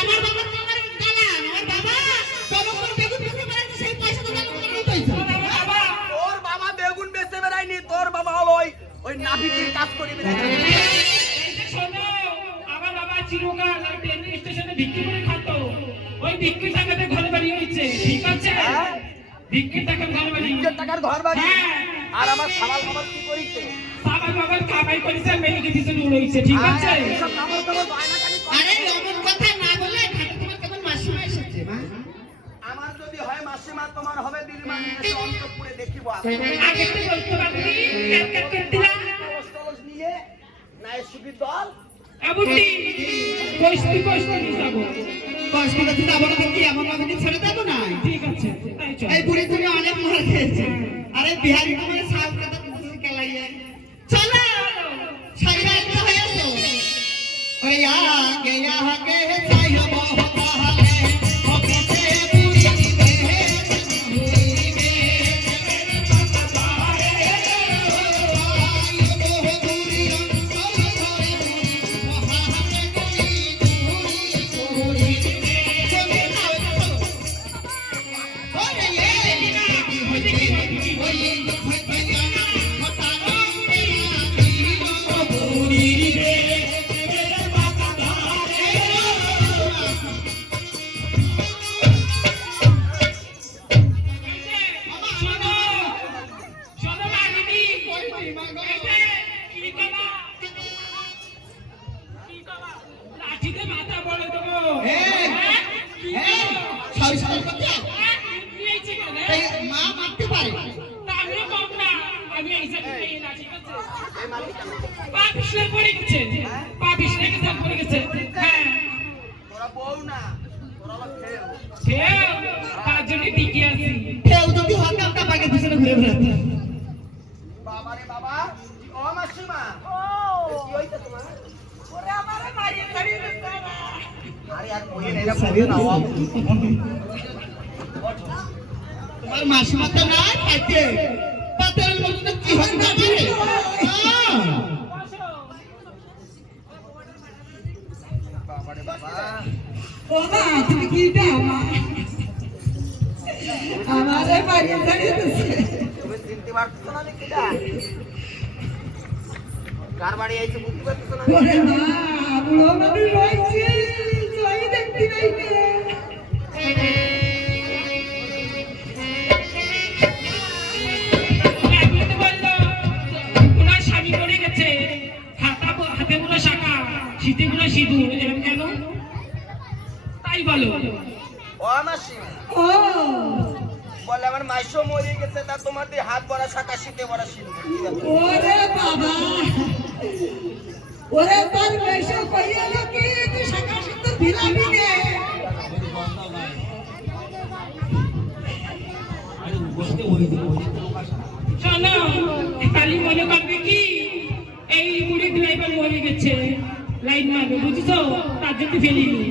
আমার নাবিকের কাজ করিবে না। এই যে শোনো, আমার বাবা চিরকাল ট্রেন স্টেশনে ভিক্ষি করে খাতো। ওই ভিক্ষির টাকাতে ঘরে বাড়ি হয়েছে, ঠিক আছে? ভিক্ষির টাকার ঘর বাড়ি, ভিক্ষের টাকার ঘর বাড়ি। হ্যাঁ। আর আমার সামাল খাবার কি করিছে? সামাল বাবার কামাই করেছে, মেয়েকে পিছনে উড়াইছে, ঠিক আছে? সব কামড় কামড় বায়নাকানি করে। আরে অমন কথা না বলে ঘাটে তোমার কেমন মাসিমা এসেছে মা? আমার যদি হয় মাসিমা, তোমার হবে দিদিমা। এসে অন্তপুরে দেখিব। আগে তো বলতে পারবি, ক্যাট করতিলা। টলস নিয়ে নাই সুবির দল। আবুটি, কইস্তি যাবো। কষ্ট করতে যাবো না কি এমন ভাবে ছেড়ে দেবো না? ঠিক আছে, তাই চল। এই বুড়ি তুমি অনেক মার খেয়েছে। আরে বিহারি তোমার সাউ কথা কেলাইয়ে চলো সাইরা হয়েছো। ওরে আগে চাইও বহতালে অফিসে বুড়ি দিবে বুড়ি লাঠিতে মাথা বলে দেবো। মা মারতে পারে আমিও কম না, আমি এই যে না, ঠিক আছে? পা পিছলে পড়ে গেছে, পা পিছলে পড়ে গেছে। হ্যাঁ, তোরা বউ না, তোরা আবার খেয়ে। খেয়ে তার জন্য টিকে আছি। কেউ যদি হতে আপনার পাকে পিছনে ঘুরে বেড়াতে বাবা রে বাবা, ও মাসিমা, কি হইছে তোমার? ওরে আমারে মারিয়ে ছাড়িয়ে দিছে না। আরে আর কইে না, এটা বলতে না। তোমার মাসিমা তো না খাইতে পাতের মধ্যে কি হয় না রে বাবা রে বাবা, ও মা তুমি কি দাও মা আমারে বাড়ি ছাড়িয়ে দিছে তুমি চিনতে পারছো না নাকি? এটা কার বাড়ি আইছে বুঝতে পারছো না? ওরে মা বুড়ো মানুষ রয়েছে জয় দেখতে পাইবে ওনার স্বামী মরে গেছে, হাতে পুরো শাখা, শীতে পুরো সিঁদুর, এরকম কেন? তাই বলো। ও মাসিমা, ও বলে আমার মাইশো মরে গেছে, তা তোমার দিয়ে হাত ভরা শাখা, শীতে ভরা সিঁদুর। ওরে বাবা ওরে তোর বয়স কইয়া কি তুই শাখা সুন্দর বিলাবি নে শোনো, খালি মনে করবে কি এই বুড়ি ড্রাইভার মরে গেছে, লাইন মারবে, বুঝছো? তার জন্য ফেলিনি।